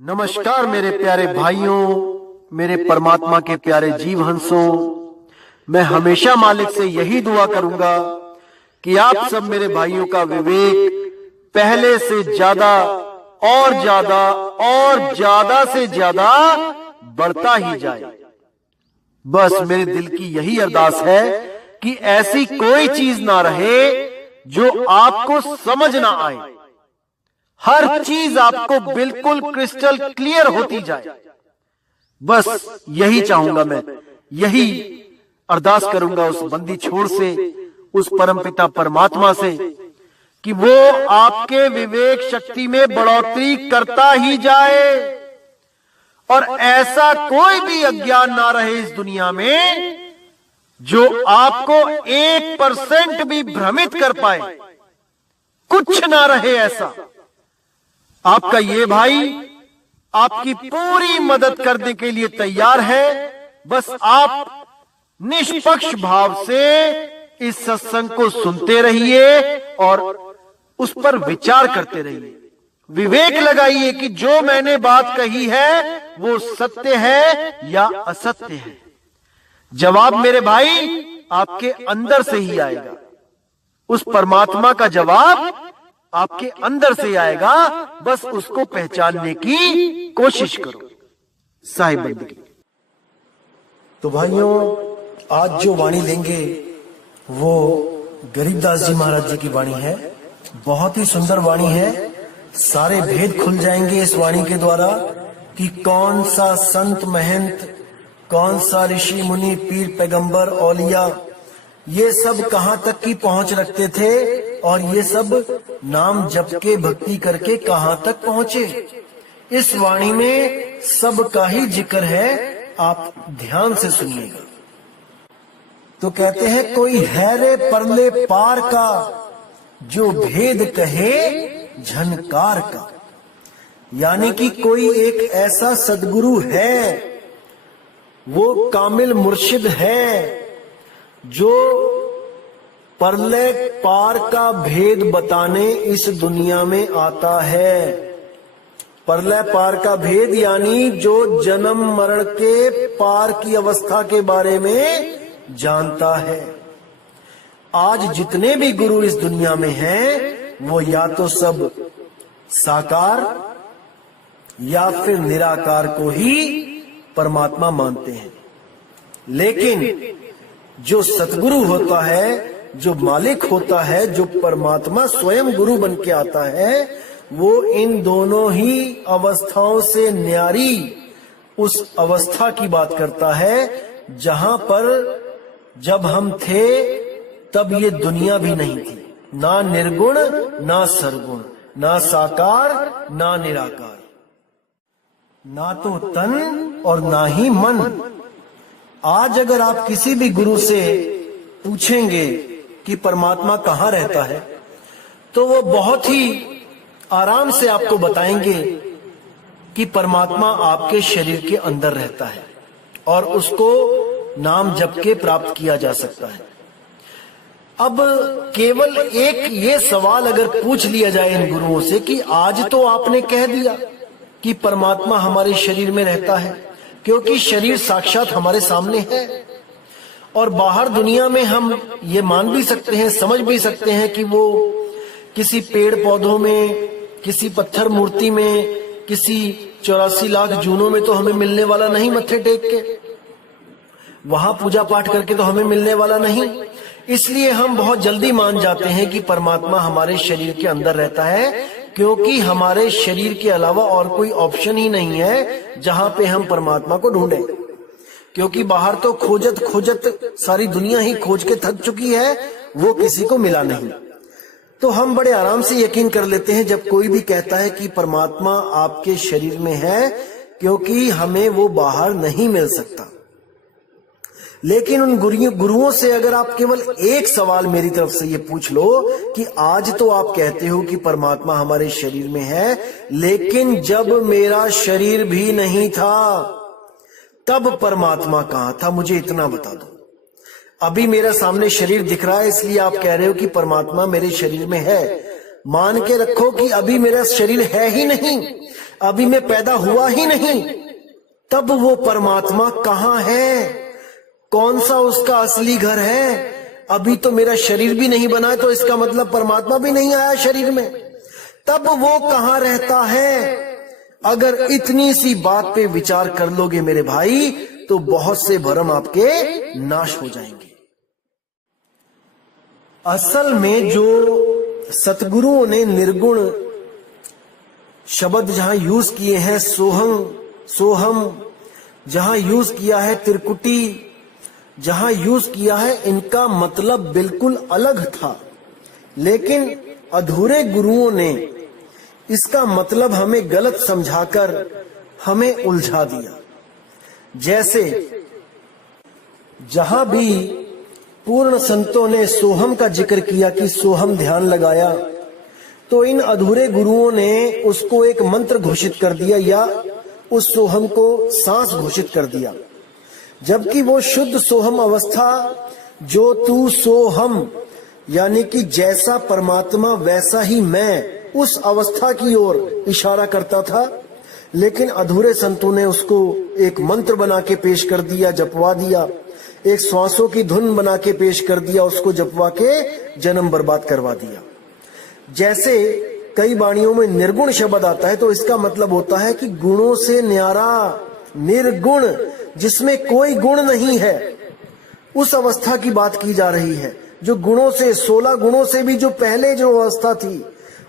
नमस्कार मेरे प्यारे भाइयों, मेरे परमात्मा के प्यारे जीव हंसों। मैं हमेशा मालिक से यही दुआ करूंगा कि आप सब मेरे भाइयों का विवेक पहले से ज्यादा और ज्यादा और ज्यादा से ज्यादा बढ़ता ही जाए। बस मेरे दिल की यही अरदास है कि ऐसी कोई चीज ना रहे जो आपको समझ ना आए। हर चीज आपको बिल्कुल क्रिस्टल क्लियर होती जाए। बस यही चाहूंगा मैं, यही अरदास करूंगा उस बंदी छोड़ से, उस परमपिता परमात्मा से कि वो आपके विवेक शक्ति में बढ़ोतरी करता ही जाए और ऐसा कोई भी अज्ञान ना रहे इस दुनिया में जो आपको 1% भी भ्रमित कर पाए। कुछ ना रहे ऐसा। आपका ये भाई आपकी पूरी मदद करने के लिए तैयार है। बस आप निष्पक्ष भाव से इस सत्संग को सुनते रहिए और उस पर विचार करते रहिए। विवेक लगाइए कि जो मैंने बात कही है वो सत्य है या असत्य है। जवाब मेरे भाई आपके अंदर से ही आएगा। उस परमात्मा का जवाब आपके अंदर से आएगा। बस उसको पहचानने की कोशिश करो। साहिब बंदगी। तो भाइयों, आज जो वाणी लेंगे वो गरीबदास जी महाराज जी की वाणी है। बहुत ही सुंदर वाणी है। सारे भेद खुल जाएंगे इस वाणी के द्वारा कि कौन सा संत महंत, कौन सा ऋषि मुनि, पीर पैगंबर, औलिया, ये सब कहां तक की पहुंच रखते थे और ये सब नाम जप के भक्ति करके कहां तक पहुंचे। इस वाणी में सबका ही जिक्र है। आप ध्यान से सुनिएगा। तो कहते हैं कोई है रे परले पार का, जो भेद कहे झनकार का। यानी कि कोई एक ऐसा सदगुरु है, वो कामिल मुर्शिद है जो परले पार का भेद बताने इस दुनिया में आता है। परले पार का भेद यानी जो जन्म मरण के पार की अवस्था के बारे में जानता है। आज जितने भी गुरु इस दुनिया में हैं, वो या तो सब साकार या फिर निराकार को ही परमात्मा मानते हैं। लेकिन जो सतगुरु होता है, जो मालिक होता है, जो परमात्मा स्वयं गुरु बन के आता है, वो इन दोनों ही अवस्थाओं से न्यारी उस अवस्था की बात करता है जहां पर जब हम थे तब ये दुनिया भी नहीं थी। ना निर्गुण ना सरगुण, ना साकार ना निराकार, ना तो तन और ना ही मन। आज अगर आप किसी भी गुरु से पूछेंगे कि परमात्मा कहाँ रहता है, तो वो बहुत ही आराम से आपको बताएंगे कि परमात्मा आपके शरीर के अंदर रहता है और उसको नाम जप के प्राप्त किया जा सकता है। अब केवल एक ये सवाल अगर पूछ लिया जाए इन गुरुओं से कि आज तो आपने कह दिया कि परमात्मा हमारे शरीर में रहता है, क्योंकि शरीर साक्षात हमारे सामने है और बाहर दुनिया में हम ये मान भी सकते हैं, समझ भी सकते हैं कि वो किसी पेड़ पौधों में, किसी पत्थर मूर्ति में, किसी 84 लाख जूनों में तो हमें मिलने वाला नहीं। मत्थे टेक के वहां पूजा पाठ करके तो हमें मिलने वाला नहीं। इसलिए हम बहुत जल्दी मान जाते हैं कि परमात्मा हमारे शरीर के अंदर रहता है, क्योंकि हमारे शरीर के अलावा और कोई ऑप्शन ही नहीं है जहां पे हम परमात्मा को ढूंढें। क्योंकि बाहर तो खोजत खोजत सारी दुनिया ही खोज के थक चुकी है, वो किसी को मिला नहीं। तो हम बड़े आराम से यकीन कर लेते हैं जब कोई भी कहता है कि परमात्मा आपके शरीर में है, क्योंकि हमें वो बाहर नहीं मिल सकता। लेकिन उन गुरुओं से अगर आप केवल एक सवाल मेरी तरफ से ये पूछ लो कि आज तो आप कहते हो कि परमात्मा हमारे शरीर में है, लेकिन जब मेरा शरीर भी नहीं था तब परमात्मा कहाँ था, मुझे इतना बता दो। अभी मेरा सामने शरीर दिख रहा है, इसलिए आप कह रहे हो कि परमात्मा मेरे शरीर में है। मान के रखो कि अभी मेरा शरीर है ही नहीं, अभी मैं पैदा हुआ ही नहीं, तब वो परमात्मा कहाँ है, कौन सा उसका असली घर है? अभी तो मेरा शरीर भी नहीं बना है, तो इसका मतलब परमात्मा भी नहीं आया शरीर में। तब वो कहाँ रहता है? अगर इतनी सी बात पे विचार कर लोगे मेरे भाई, तो बहुत से भ्रम आपके नाश हो जाएंगे। असल में जो सतगुरुओं ने निर्गुण शब्द जहां यूज किए हैं, सोहम सोहम जहां यूज किया है, त्रिकुटी जहां यूज किया है, इनका मतलब बिल्कुल अलग था। लेकिन अधूरे गुरुओं ने इसका मतलब हमें गलत समझाकर हमें उलझा दिया। जैसे जहां भी पूर्ण संतों ने सोहम का जिक्र किया कि सोहम ध्यान लगाया, तो इन अधूरे गुरुओं ने उसको एक मंत्र घोषित कर दिया या उस सोहम को सांस घोषित कर दिया, जबकि वो शुद्ध सोहम अवस्था जो तू सोहम यानी कि जैसा परमात्मा वैसा ही मैं, उस अवस्था की ओर इशारा करता था। लेकिन अधूरे संतों ने उसको एक मंत्र बना के पेश कर दिया, जपवा दिया, एक श्वासों की धुन बना के पेश कर दिया, उसको जपवा के जन्म बर्बाद करवा दिया। जैसे कई वाणियों में निर्गुण शब्द आता है, तो इसका मतलब होता है कि गुणों से न्यारा, निर्गुण, जिसमें कोई गुण नहीं है, उस अवस्था की बात की जा रही है। जो गुणों से, 16 गुणों से भी जो पहले जो अवस्था थी,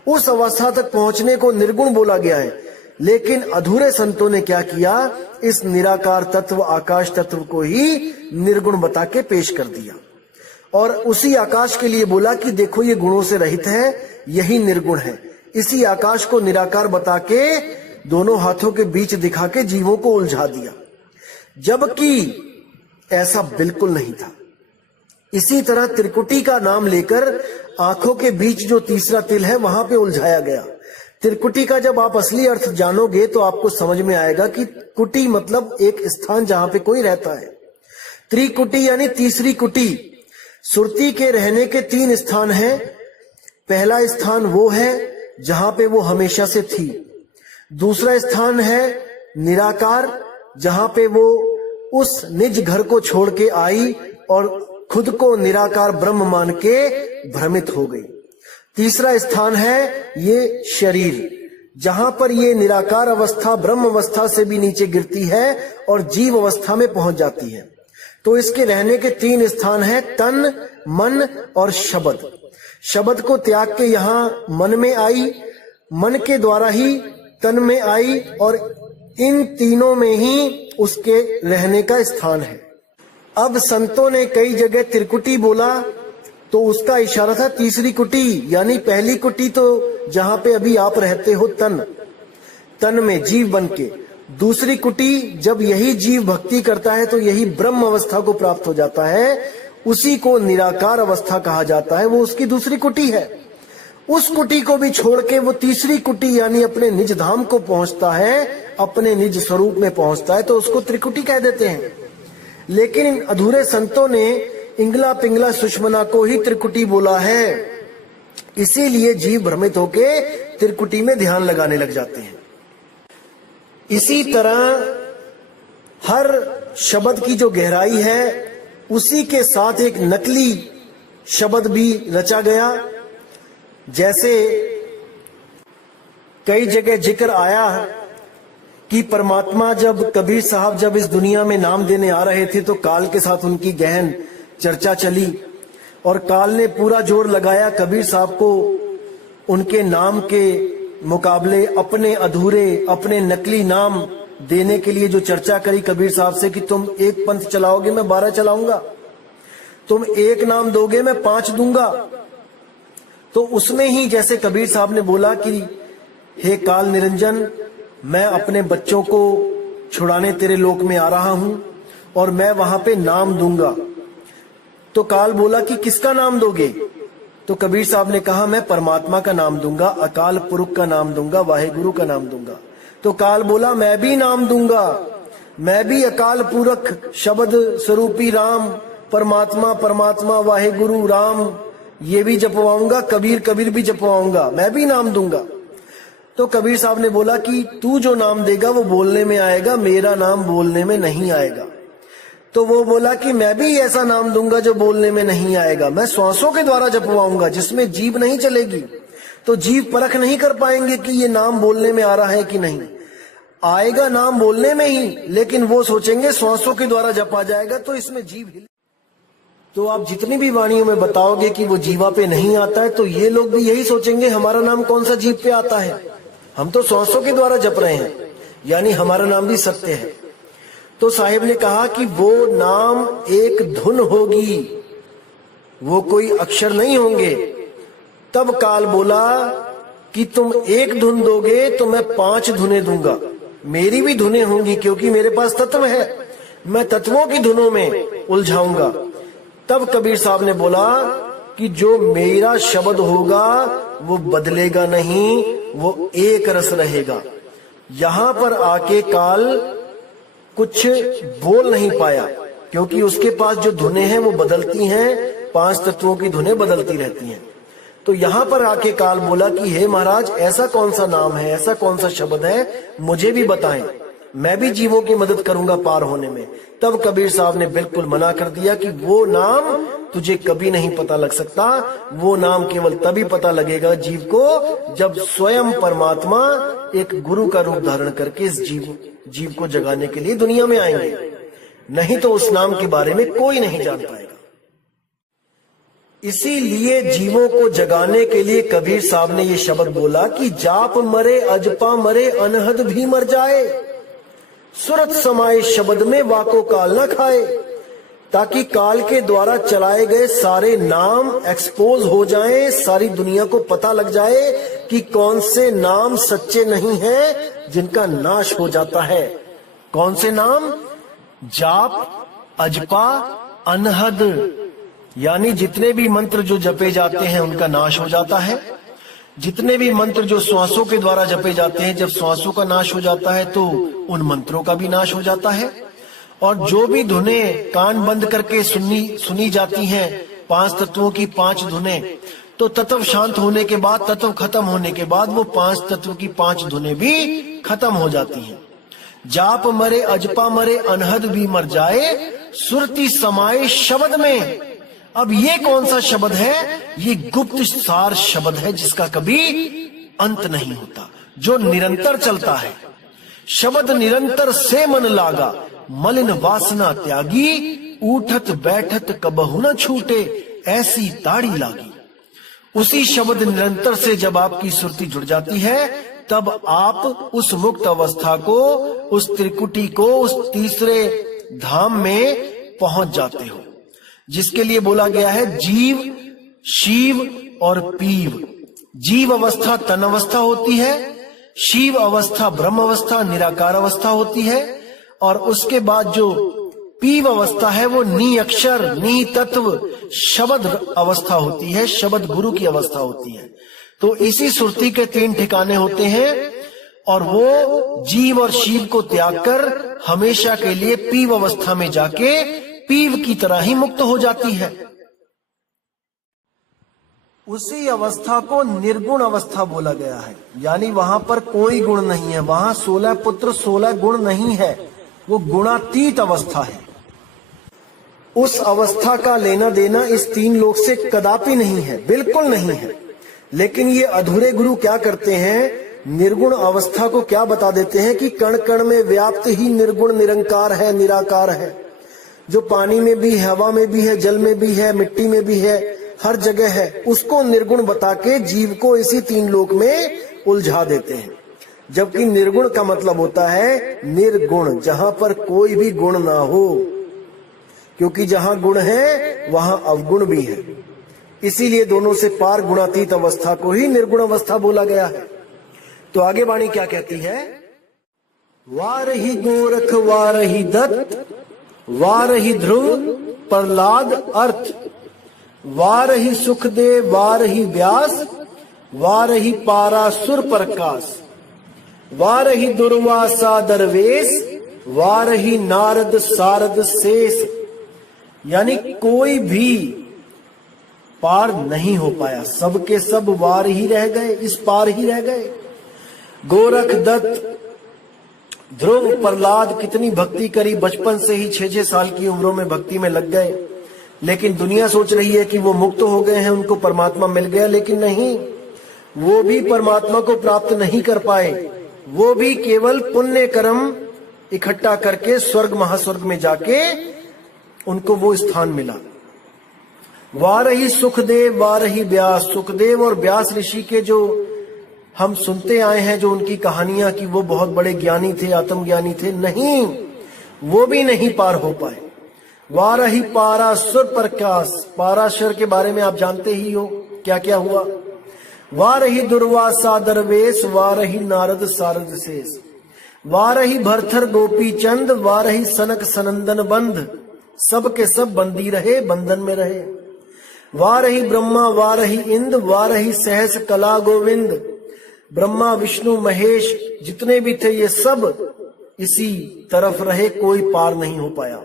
उस अवस्था तक पहुंचने को निर्गुण बोला गया है। लेकिन अधूरे संतों ने क्या किया, इस निराकार तत्व आकाश तत्व को ही निर्गुण बता के पेश कर दिया, और उसी आकाश के लिए बोला कि देखो ये गुणों से रहित है, यही निर्गुण है। इसी आकाश को निराकार बता के दोनों हाथों के बीच दिखा के जीवों को उलझा दिया, जबकि ऐसा बिल्कुल नहीं था। इसी तरह त्रिकुटी का नाम लेकर आंखों के बीच जो तीसरा तिल है, वहां पे उलझाया गया। त्रिकुटी का जब आप असली अर्थ जानोगे तो आपको समझ में आएगा कि कुटी मतलब एक स्थान जहां पे कोई रहता है। त्रिकुटी यानी तीसरी कुटी। सुरती के रहने के 3 स्थान हैं। पहला स्थान वो है जहां पे वो हमेशा से थी। दूसरा स्थान है निराकार, जहां पे वो उस निज घर को छोड़ के आई और खुद को निराकार ब्रह्म मान के भ्रमित हो गई। तीसरा स्थान है ये शरीर, जहां पर ये निराकार अवस्था ब्रह्म अवस्था से भी नीचे गिरती है और जीव अवस्था में पहुंच जाती है। तो इसके रहने के 3 स्थान हैं, तन, मन और शब्द। शब्द को त्याग के यहां मन में आई, मन के द्वारा ही तन में आई, और इन तीनों में ही उसके रहने का स्थान है। अब संतों ने कई जगह त्रिकुटी बोला, तो उसका इशारा था तीसरी कुटी, यानी पहली कुटी तो जहां पे अभी आप रहते हो, तन में जीव बन के। दूसरी कुटी जब यही जीव भक्ति करता है तो यही ब्रह्म अवस्था को प्राप्त हो जाता है, उसी को निराकार अवस्था कहा जाता है, वो उसकी दूसरी कुटी है। उस कुटी को भी छोड़ के वो तीसरी कुटी यानी अपने निज धाम को पहुंचता है, अपने निज स्वरूप में पहुंचता है, तो उसको त्रिकुटी कह देते हैं। लेकिन इन अधूरे संतों ने इंगला पिंगला सुषमना को ही त्रिकुटी बोला है, इसीलिए जीव भ्रमित होके त्रिकुटी में ध्यान लगाने लग जाते हैं। इसी तरह हर शब्द की जो गहराई है, उसी के साथ एक नकली शब्द भी रचा गया। जैसे कई जगह जिक्र आया कि परमात्मा जब कबीर साहब जब इस दुनिया में नाम देने आ रहे थे, तो काल के साथ उनकी गहन चर्चा चली और काल ने पूरा जोर लगाया कबीर साहब को उनके नाम के मुकाबले अपने अधूरे, अपने नकली नाम देने के लिए जो चर्चा करी कबीर साहब से कि तुम एक पंथ चलाओगे, मैं 12 चलाऊंगा, तुम एक नाम दोगे, मैं 5 दूंगा। तो उसमें ही जैसे कबीर साहब ने बोला कि हे काल निरंजन, मैं अपने बच्चों को छुड़ाने तेरे लोक में आ रहा हूं और मैं वहां पे नाम दूंगा। तो काल बोला कि किसका नाम दोगे? तो कबीर साहब ने कहा मैं परमात्मा का नाम दूंगा, अकाल पुरुष का नाम दूंगा, वाहेगुरु का नाम दूंगा। तो काल बोला मैं भी नाम दूंगा, मैं भी अकाल पुरख शब्द स्वरूपी राम, परमात्मा परमात्मा वाहेगुरु राम, ये भी जपवाऊंगा, कबीर कबीर भी जपवाऊंगा, मैं भी नाम दूंगा। तो कबीर साहब ने बोला कि तू जो नाम देगा वो बोलने में आएगा, मेरा नाम बोलने में नहीं आएगा। तो वो बोला कि मैं भी ऐसा नाम दूंगा जो बोलने में नहीं आएगा, मैं श्वासों के द्वारा जपवाऊंगा जिसमें जीभ नहीं चलेगी। तो जीभ परख नहीं कर पाएंगे कि ये नाम बोलने में आ रहा है कि नहीं। आएगा नाम बोलने में ही, लेकिन वो सोचेंगे श्वासों के द्वारा जपा जाएगा तो इसमें जीभ हिल। तो आप जितनी भी वाणियों में बताओगे कि वो जीवा पे नहीं आता है, तो ये लोग भी यही सोचेंगे हमारा नाम कौन सा जीभ पे आता है, हम तो श्वासों के द्वारा जप रहे हैं, यानी हमारा नाम भी सत्य है। तो साहिब ने कहा कि वो नाम एक धुन होगी, वो कोई अक्षर नहीं होंगे। तब काल बोला कि तुम एक धुन दोगे तो मैं 5 धुनें दूंगा, मेरी भी धुनें होंगी क्योंकि मेरे पास तत्व है, मैं तत्वों की धुनों में उलझाऊंगा। तब कबीर साहब ने बोला कि जो मेरा शब्द होगा वो बदलेगा नहीं, वो एक रस रहेगा। यहां पर आके काल कुछ बोल नहीं पाया क्योंकि उसके पास जो धुनें हैं वो बदलती हैं, 5 तत्वों की धुनें बदलती रहती हैं। तो यहां पर आके काल बोला कि हे महाराज, ऐसा कौन सा नाम है, ऐसा कौन सा शब्द है, मुझे भी बताएं, मैं भी जीवों की मदद करूंगा पार होने में। तब कबीर साहब ने बिल्कुल मना कर दिया कि वो नाम तुझे कभी नहीं पता लग सकता, वो नाम केवल तभी पता लगेगा जीव को जब स्वयं परमात्मा एक गुरु का रूप धारण करके इस जीव को जगाने के लिए दुनिया में आएंगे, नहीं तो उस नाम के बारे में कोई नहीं जान पाएगा। इसीलिए जीवों को जगाने के लिए कबीर साहब ने ये शब्द बोला कि जाप मरे अजपा मरे अनहद भी मर जाए, सुरत समाये शब्द में वाको काल न खाए, ताकि काल के द्वारा चलाए गए सारे नाम एक्सपोज हो जाएं, सारी दुनिया को पता लग जाए कि कौन से नाम सच्चे नहीं हैं जिनका नाश हो जाता है। कौन से नाम? जाप, अजपा, अनहद, यानी जितने भी मंत्र जो जपे जाते हैं उनका नाश हो जाता है। जितने भी मंत्र जो श्वासों के द्वारा जपे जाते हैं, जब श्वासों का नाश हो जाता है तो उन मंत्रों का भी नाश हो जाता है। और जो भी धुनें कान बंद करके सुनी जाती हैं, 5 तत्वों की 5 धुनें, तो तत्व शांत होने के बाद, तत्व खत्म होने के बाद वो 5 तत्व की 5 धुनें भी खत्म हो जाती हैं। जाप मरे अजपा मरे अनहद भी मर जाए, सुरती समाये शब्द में। अब ये कौन सा शब्द है? ये गुप्त सार शब्द है जिसका कभी अंत नहीं होता, जो निरंतर चलता है। शब्द निरंतर से मन लागा, मलिन वासना त्यागी, उठत बैठत कबहु न छूटे, ऐसी ताड़ी लागी। उसी शब्द निरंतर से जब आपकी सुरती जुड़ जाती है, तब आप उस मुक्त अवस्था को, उस त्रिकुटी को, उस तीसरे धाम में पहुंच जाते हो, जिसके लिए बोला गया है जीव, शिव और पीव। जीव अवस्था तन अवस्था होती है, शिव अवस्था ब्रह्म अवस्था निराकार अवस्था होती है, और उसके बाद जो पीव अवस्था है वो नी अक्षर नी तत्व शब्द अवस्था होती है, शब्द गुरु की अवस्था होती है। तो इसी सुरती के 3 ठिकाने होते हैं, और वो जीव और शिव को त्याग कर हमेशा के लिए पीव अवस्था में जाके पीव की तरह ही मुक्त हो जाती है। उसी अवस्था को निर्गुण अवस्था बोला गया है, यानी वहां पर कोई गुण नहीं है, वहां 16 पुत्र 16 गुण नहीं है, वो गुणातीत अवस्था है। उस अवस्था का लेना देना इस 3 लोक से कदापि नहीं है, बिल्कुल नहीं है। लेकिन ये अधूरे गुरु क्या करते हैं, निर्गुण अवस्था को क्या बता देते हैं कि कण कण में व्याप्त ही निर्गुण निरंकार है, निराकार है, जो पानी में भी, हवा में भी है, जल में भी है, मिट्टी में भी है, हर जगह है। उसको निर्गुण बता के जीव को इसी 3 लोक में उलझा देते हैं। जबकि निर्गुण का मतलब होता है निर्गुण, जहां पर कोई भी गुण ना हो, क्योंकि जहां गुण है वहां अवगुण भी है। इसीलिए दोनों से पार गुणातीत अवस्था को ही निर्गुण अवस्था बोला गया है। तो आगे वाणी क्या कहती है? वारहि गोरख वारहि दत्त, वारहि ध्रुव प्रहलाद अर्थ, वारहि सुखदेव वारहि व्यास, वारहि पारासुर प्रकाश, वारहि दुर्वासा दरवेश, वारहि नारद सारद शेष। यानी कोई भी पार नहीं हो पाया, सबके सब वार ही रह गए, इस पार ही रह गए। गोरख दत्त, ध्रुव, प्रहलाद कितनी भक्ति करी, बचपन से ही 6-6 साल की उम्रों में भक्ति में लग गए, लेकिन दुनिया सोच रही है कि वो मुक्त हो गए हैं, उनको परमात्मा मिल गया, लेकिन नहीं, वो भी परमात्मा को प्राप्त नहीं कर पाए। वो भी केवल पुण्य कर्म इकट्ठा करके स्वर्ग महास्वर्ग में जाके उनको वो स्थान मिला। वारही सुखदेव, वारही व्यास। सुखदेव और व्यास ऋषि के जो हम सुनते आए हैं, जो उनकी कहानियां कि वो बहुत बड़े ज्ञानी थे, आत्मज्ञानी थे, नहीं, वो भी नहीं पार हो पाए। वारही पाराशुर प्रकाश, पाराशर के बारे में आप जानते ही हो क्या क्या हुआ। वारही दुर्वासा दरवेश, वारही नारद सारद शेष, वारही भरथर गोपी चंद, वारही सनक सनंदन बंध, सब के सब बंदी रहे, बंधन में रहे। वारही ब्रह्मा, वारही इंद्र, वारही सहस कला गोविंद। ब्रह्मा विष्णु महेश जितने भी थे ये सब इसी तरफ रहे, कोई पार नहीं हो पाया।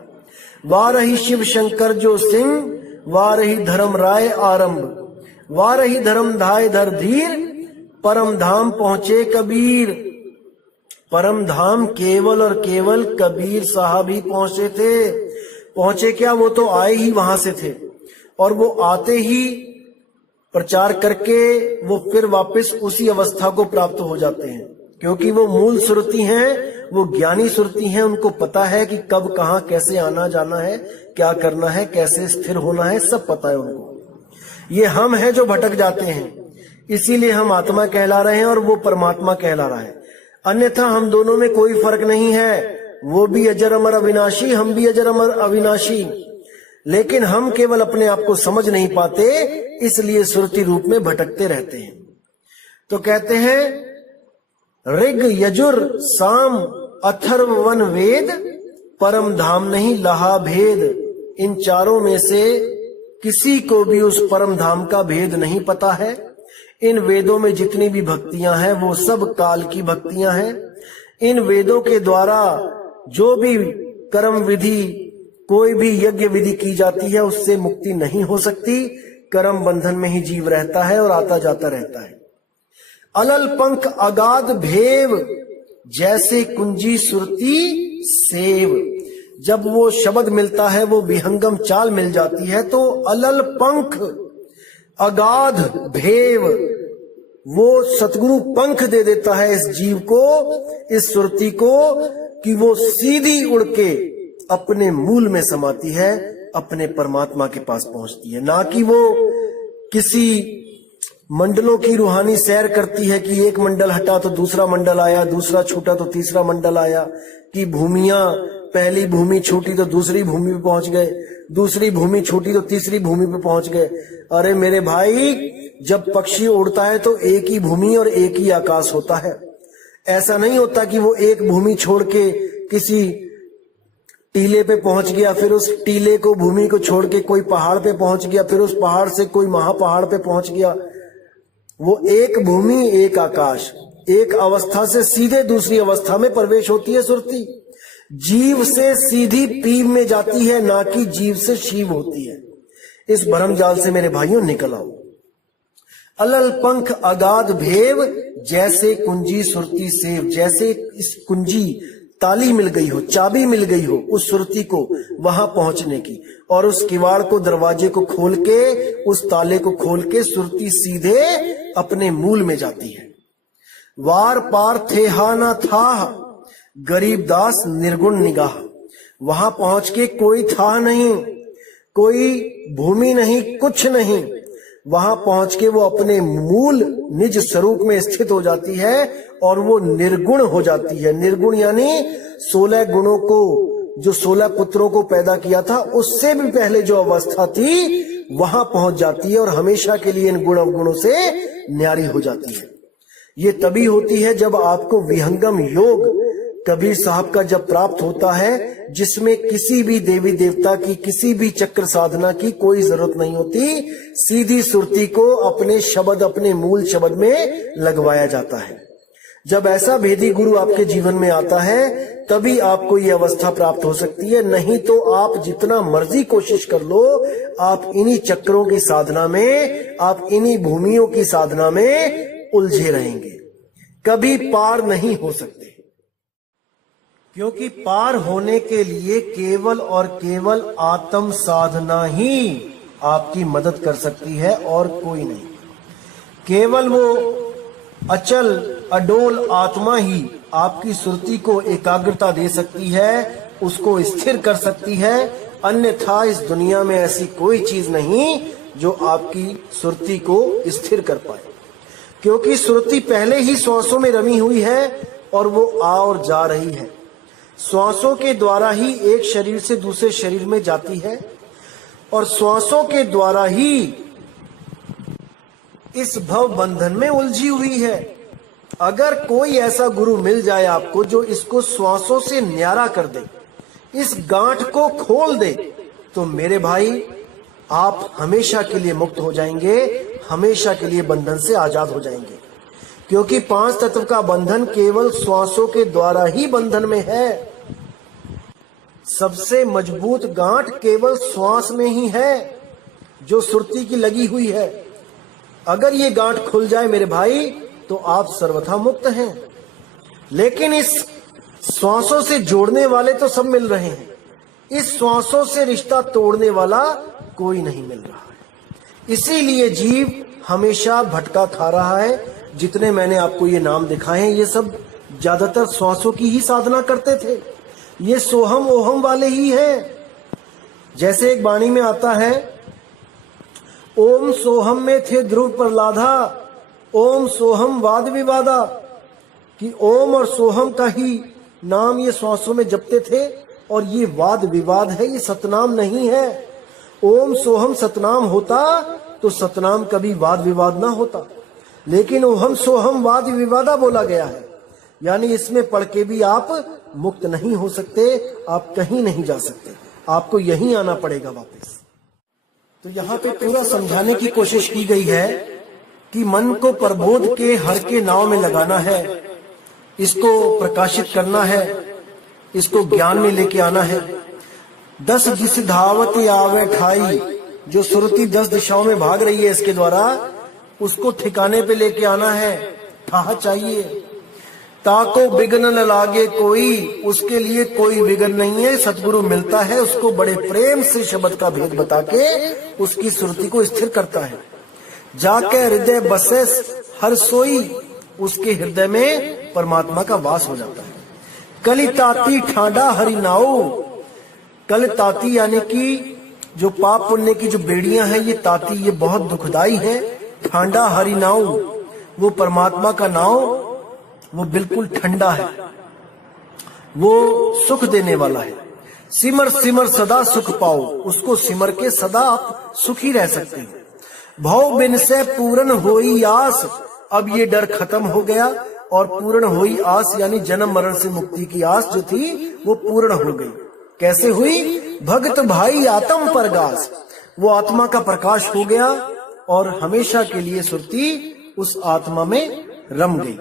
वारही शिव शंकर जो सिंह, वारही धर्म राय आरंभ, वारही धर्म धाय धर धीर, परम धाम पहुंचे कबीर। परम धाम केवल और केवल कबीर साहब ही पहुंचे थे। पहुंचे क्या, वो तो आए ही वहां से थे, और वो आते ही प्रचार करके वो फिर वापस उसी अवस्था को प्राप्त हो जाते हैं, क्योंकि वो मूल सुरती हैं, वो ज्ञानी सुरती हैं। उनको पता है कि कब कहाँ कैसे आना जाना है, क्या करना है, कैसे स्थिर होना है, सब पता है उनको। ये हम हैं जो भटक जाते हैं, इसीलिए हम आत्मा कहला रहे हैं और वो परमात्मा कहला रहा है। अन्यथा हम दोनों में कोई फर्क नहीं है। वो भी अजर अमर अविनाशी, हम भी अजर अमर अविनाशी, लेकिन हम केवल अपने आप को समझ नहीं पाते, इसलिए सुरती रूप में भटकते रहते हैं। तो कहते हैं ऋग यजुर साम अथर्व वन वेद, परम धाम नहीं लहा भेद। इन चारों में से किसी को भी उस परम धाम का भेद नहीं पता है। इन वेदों में जितनी भी भक्तियां हैं वो सब काल की भक्तियां हैं। इन वेदों के द्वारा जो भी कर्म विधि, कोई भी यज्ञ विधि की जाती है, उससे मुक्ति नहीं हो सकती। कर्म बंधन में ही जीव रहता है और आता जाता रहता है। अलल पंख अगाध भेव, जैसे कुंजी सुरती सेव। जब वो शब्द मिलता है, वो विहंगम चाल मिल जाती है, तो अलल पंख अगाध भेव, वो सतगुरु पंख दे देता है इस जीव को, इस सुरती को, कि वो सीधी उड़ के अपने मूल में समाती है, अपने परमात्मा के पास पहुंचती है। ना कि वो किसी मंडलों की रूहानी सैर करती है कि एक मंडल हटा तो दूसरा मंडल आया, दूसरा छूटा तो तीसरा मंडल आया, कि भूमियां, पहली भूमि छूटी तो दूसरी भूमि पे पहुंच गए, दूसरी भूमि छूटी तो तीसरी भूमि पे पहुंच गए। अरे मेरे भाई, जब पक्षी उड़ता है तो एक ही भूमि और एक ही आकाश होता है। ऐसा नहीं होता कि वो एक भूमि छोड़ के किसी टीले पे पहुंच गया, फिर उस टीले को, भूमि को छोड़ के कोई पहाड़ पे पहुंच गया, फिर उस पहाड़ से कोई महापहाड़ पे पहुंच गया। वो एक भूमि एक आकाश, एक अवस्था से सीधे दूसरी अवस्था में प्रवेश होती है सुरती। जीव से सीधी पीव में जाती है, ना कि जीव से शिव होती है। इस भरम जाल से मेरे भाइयों निकल आओ। अलल पंख अगाध भेव, जैसे कुंजी सुरती सेव। जैसे इस कुंजी, ताली मिल गई हो, चाबी मिल गई हो उस सुरती को वहां पहुंचने की, और उस किवाड़ को, दरवाजे को खोल के, उस ताले को खोल के सुरती सीधे अपने मूल में जाती है। वार पार थे हा ना था, गरीबदास निर्गुण निगाह। वहां पहुंच के कोई था नहीं, कोई भूमि नहीं, कुछ नहीं। वहां पहुंच के वो अपने मूल निज स्वरूप में स्थित हो जाती है और वो निर्गुण हो जाती है। निर्गुण यानी 16 गुणों को, जो 16 पुत्रों को पैदा किया था, उससे भी पहले जो अवस्था थी वहां पहुंच जाती है और हमेशा के लिए इन गुण अवगुणों से न्यारी हो जाती है। ये तभी होती है जब आपको विहंगम योग कबीर साहब का जब प्राप्त होता है, जिसमें किसी भी देवी देवता की, किसी भी चक्र साधना की कोई जरूरत नहीं होती। सीधी सुरती को अपने शब्द, अपने मूल शब्द में लगवाया जाता है। जब ऐसा भेदी गुरु आपके जीवन में आता है, तभी आपको ये अवस्था प्राप्त हो सकती है। नहीं तो आप जितना मर्जी कोशिश कर लो, आप इन्हीं चक्रों की साधना में, आप इन्हीं भूमियों की साधना में उलझे रहेंगे। कभी पार नहीं हो सकते, क्योंकि पार होने के लिए केवल और केवल आत्म साधना ही आपकी मदद कर सकती है और कोई नहीं। केवल वो अचल अडोल आत्मा ही आपकी सुरति को एकाग्रता दे सकती है, उसको स्थिर कर सकती है। अन्यथा इस दुनिया में ऐसी कोई चीज नहीं जो आपकी सुरति को स्थिर कर पाए, क्योंकि सुरति पहले ही श्वासों में रमी हुई है और वो आ और जा रही है। श्वासों के द्वारा ही एक शरीर से दूसरे शरीर में जाती है और श्वासों के द्वारा ही इस भव बंधन में उलझी हुई है। अगर कोई ऐसा गुरु मिल जाए आपको जो इसको श्वासों से न्यारा कर दे, इस गांठ को खोल दे, तो मेरे भाई आप हमेशा के लिए मुक्त हो जाएंगे, हमेशा के लिए बंधन से आजाद हो जाएंगे। क्योंकि पांच तत्व का बंधन केवल श्वासों के द्वारा ही बंधन में है। सबसे मजबूत गांठ केवल श्वास में ही है जो सुरती की लगी हुई है। अगर ये गांठ खुल जाए मेरे भाई तो आप सर्वथा मुक्त हैं। लेकिन इस श्वासों से जोड़ने वाले तो सब मिल रहे हैं, इस श्वासों से रिश्ता तोड़ने वाला कोई नहीं मिल रहा है। इसीलिए जीव हमेशा भटका खा रहा है। जितने मैंने आपको ये नाम दिखाए हैं, ये सब ज्यादातर श्वासों की ही साधना करते थे। ये सोहम ओहम वाले ही हैं। जैसे एक वाणी में आता है, ओम सोहम में थे ध्रुव प्रहलादा, ओम सोहम वाद विवादा, कि ओम और सोहम का ही नाम ये श्वासों में जपते थे और ये वाद विवाद है, ये सतनाम नहीं है। ओम सोहम सतनाम होता तो सतनाम कभी वाद विवाद ना होता, लेकिन ओहम सोहम वाद विवादा बोला गया है। यानी इसमें पढ़ के भी आप मुक्त नहीं हो सकते, आप कहीं नहीं जा सकते, आपको यहीं आना पड़ेगा वापस। तो यहाँ पे पूरा समझाने की कोशिश की गई है कि मन को प्रबोध के हर के नाव में लगाना है, इसको प्रकाशित करना है, इसको ज्ञान में लेके आना है। 10 दिस धावत आवे ठाई, जो सुरती 10 दिशाओं में भाग रही है इसके द्वारा, उसको ठिकाने पे लेके आना है। ठाह चाहिए, ताको विघ्न न लागे कोई, उसके लिए कोई विघ्न नहीं है। सतगुरु मिलता है, उसको बड़े प्रेम से शब्द का भेद बता के उसकी सुरती को स्थिर करता है। जाके हृदय बसे हर सोई, उसके हृदय में परमात्मा का वास हो जाता है। कलिताती ठाडा हरि नाऊ, कलिताती यानी कि जो पाप पुण्य की जो बेड़ियां हैं, ये ताती, ये बहुत दुखदाई है। ठांडा हरि नाऊ, वो परमात्मा का नाव, वो बिल्कुल ठंडा है, वो सुख देने वाला है। सिमर सिमर सदा सुख पाओ, उसको सिमर के सदा आप सुखी रह सकते हैं। भव बिन से पूर्ण होई आस, अब ये डर खत्म हो गया और पूर्ण होई आस यानी जन्म मरण से मुक्ति की आस जो थी वो पूर्ण हो गई। कैसे हुई? भक्त भाई आत्म परगास, वो आत्मा का प्रकाश हो गया और हमेशा के लिए सुरती उस आत्मा में रम गई।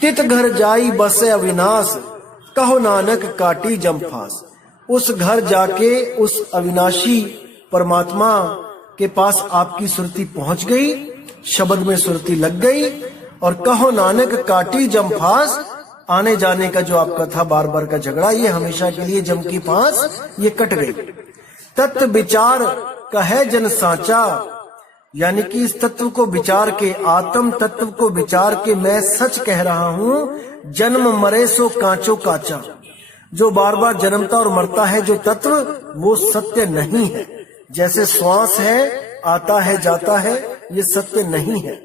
तित घर जाई बसे अविनाश, कहो नानक काटी जमफास। उस घर जाके उस अविनाशी परमात्मा के पास आपकी सुरती पहुंच गई, शब्द में सुरती लग गई और कहो नानक काटी जमफास। आने जाने का जो आपका था बार बार का झगड़ा, ये हमेशा के लिए जम की फांस ये कट गई। तत्व विचार कहे जन साचा, यानी कि इस तत्व को विचार के, आत्म तत्व को विचार के मैं सच कह रहा हूँ। जन्म मरे सो कांचो काचा, जो बार बार जन्मता और मरता है जो तत्व, वो सत्य नहीं है। जैसे श्वास है, आता है जाता है, ये सत्य नहीं है,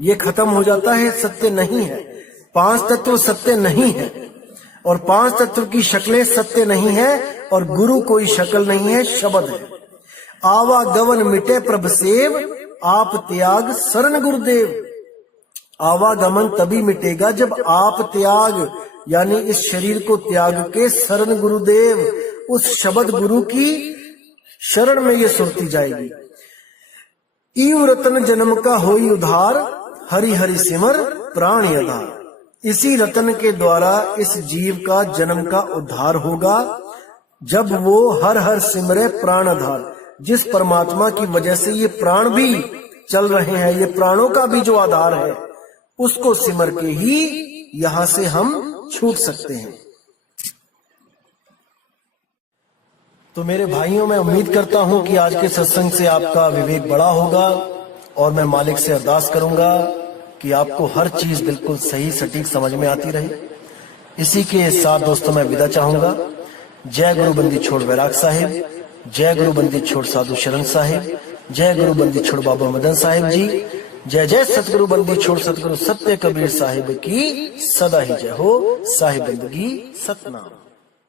ये खत्म हो जाता है, सत्य नहीं है। 5 तत्व सत्य नहीं है और 5 तत्व की शक्लें सत्य नहीं है और गुरु कोई शक्ल नहीं है, शब्द है। आवागमन मिटे प्रभ सेव, आप त्याग शरण गुरुदेव। आवागमन तभी मिटेगा जब आप त्याग यानी इस शरीर को त्याग के शरण गुरुदेव, उस शब्द गुरु की शरण में ये सुरती जाएगी। ईव रतन जन्म का होई उधार, हरि हरि सिमर प्राण आधार। इसी रतन के द्वारा इस जीव का जन्म का उद्धार होगा जब वो हर हर सिमरे प्राण आधार। जिस परमात्मा की वजह से ये प्राण भी चल रहे हैं, ये प्राणों का भी जो आधार है, उसको सिमर के ही यहां से हम छूट सकते हैं। तो मेरे भाइयों, मैं उम्मीद करता हूं कि आज के सत्संग से आपका विवेक बड़ा होगा और मैं मालिक से अरदास करूंगा कि आपको हर चीज बिल्कुल सही सटीक समझ में आती रहे। इसी के साथ दोस्तों मैं विदा चाहूंगा। जय गुरु बंदी छोड़ बैराग साहिब, जय गुरु बंदी छोड़ साधु शरण साहिब, जय गुरु बंदी छोड़ बाबा मदन साहिब जी, जय जय सतगुरु बंदी छोड़ सतगुरु सत्य कबीर साहिब की सदा ही जय हो। साहिब बंदगी सतनाम।